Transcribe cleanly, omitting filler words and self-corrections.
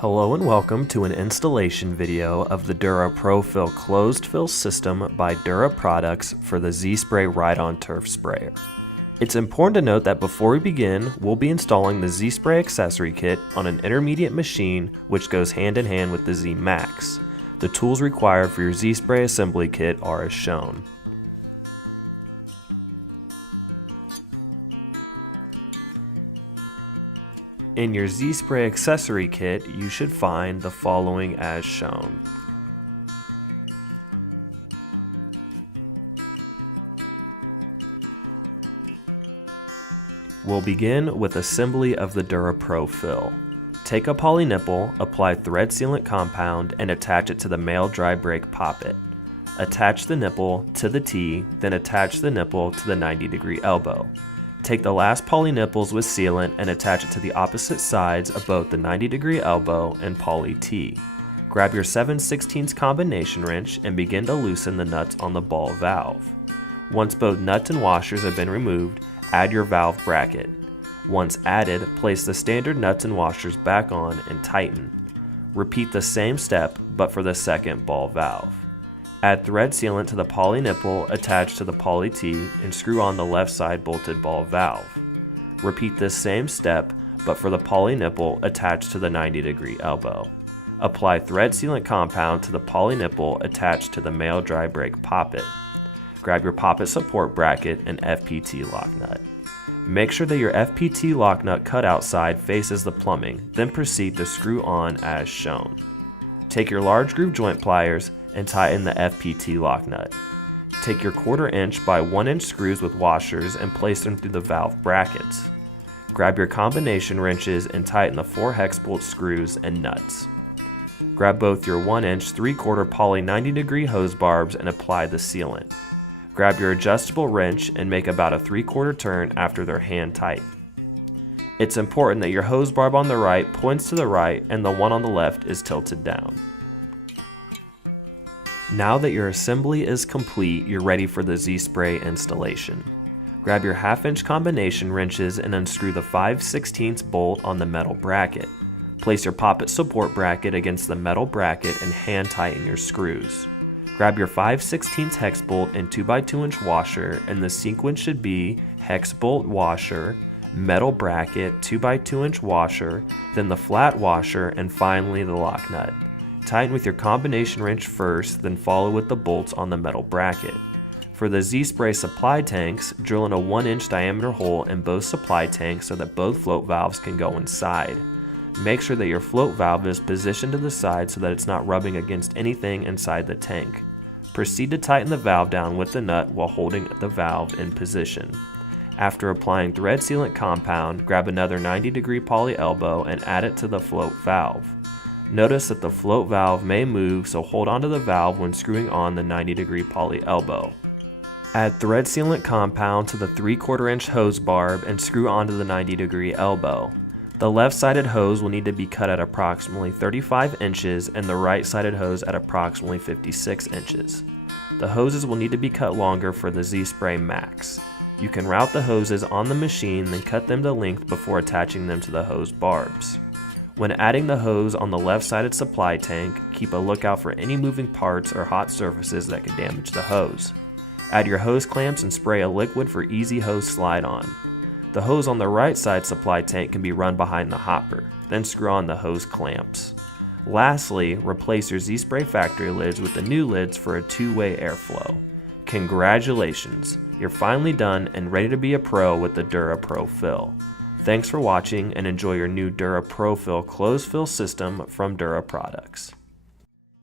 Hello and welcome to an installation video of the Dura-PROfill closed fill system by Dura Products for the ZSpray Ride-On Turf Sprayer. It's important to note that before we begin, we'll be installing the ZSpray accessory kit on an intermediate machine which goes hand in hand with the Z Max. The tools required for your ZSpray assembly kit are as shown. In your ZSpray accessory kit, you should find the following as shown. We'll begin with assembly of the Dura-PROfill. Take a poly nipple, apply thread sealant compound, and attach it to the male dry brake poppet. Attach the nipple to the T, then attach the nipple to the 90-degree elbow. Take the last poly nipples with sealant and attach it to the opposite sides of both the 90-degree elbow and poly T. Grab your 7/16 combination wrench and begin to loosen the nuts on the ball valve. Once both nuts and washers have been removed, add your valve bracket. Once added, place the standard nuts and washers back on and tighten. Repeat the same step but for the second ball valve. Add thread sealant to the poly nipple attached to the poly T and screw on the left side bolted ball valve. Repeat this same step but for the poly nipple attached to the 90-degree elbow. Apply thread sealant compound to the poly nipple attached to the male dry brake poppet. Grab your poppet support bracket and FPT lock nut. Make sure that your FPT lock nut cutout side faces the plumbing, then proceed to screw on as shown. Take your large groove joint pliers and tighten the FPT lock nut. Take your 1/4 inch by 1 inch screws with washers and place them through the valve brackets. Grab your combination wrenches and tighten the 4 hex bolt screws and nuts. Grab both your 1 inch 3/4 poly 90-degree hose barbs and apply the sealant. Grab your adjustable wrench and make about a 3/4 turn after they're hand tight. It's important that your hose barb on the right points to the right and the one on the left is tilted down. Now that your assembly is complete, you're ready for the ZSpray installation. Grab your 1/2 inch combination wrenches and unscrew the 5/16 bolt on the metal bracket. Place your poppet support bracket against the metal bracket and hand tighten your screws. Grab your 5/16 hex bolt and 2x2 inch washer, and the sequence should be hex bolt washer, metal bracket, 2x2 inch washer, then the flat washer, and finally the lock nut. Tighten with your combination wrench first, then follow with the bolts on the metal bracket. For the ZSpray supply tanks, drill in a 1 inch diameter hole in both supply tanks so that both float valves can go inside. Make sure that your float valve is positioned to the side so that it's not rubbing against anything inside the tank. Proceed to tighten the valve down with the nut while holding the valve in position. After applying thread sealant compound, grab another 90-degree poly elbow and add it to the float valve. Notice that the float valve may move, so hold onto the valve when screwing on the 90-degree poly elbow. Add thread sealant compound to the 3/4 inch hose barb and screw onto the 90-degree elbow. The left-sided hose will need to be cut at approximately 35 inches and the right-sided hose at approximately 56 inches. The hoses will need to be cut longer for the ZSpray Max. You can route the hoses on the machine, then cut them to length before attaching them to the hose barbs. When adding the hose on the left-sided supply tank, keep a lookout for any moving parts or hot surfaces that could damage the hose. Add your hose clamps and spray a liquid for easy hose slide on. The hose on the right side supply tank can be run behind the hopper, then screw on the hose clamps. Lastly, replace your ZSpray factory lids with the new lids for a 2-way airflow. Congratulations! You're finally done and ready to be a pro with the Dura-PROfill. Thanks for watching and enjoy your new Dura-PROfill closed fill system from Dura Products.